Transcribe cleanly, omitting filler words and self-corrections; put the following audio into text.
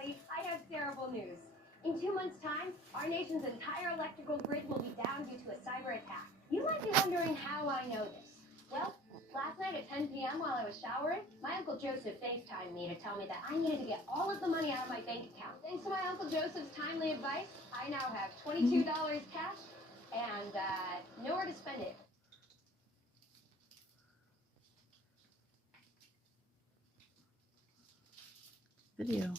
everybody. I have terrible news. In 2 months' time, our nation's entire electrical grid will be down due to a cyber attack. You might be wondering how I know this. Well, last night at 10 p.m. while I was showering, my Uncle Joseph FaceTimed me to tell me that I needed to get all of the money out of my bank account. Thanks to my Uncle Joseph's timely advice, I now have $22 cash and nowhere to spend it. Video.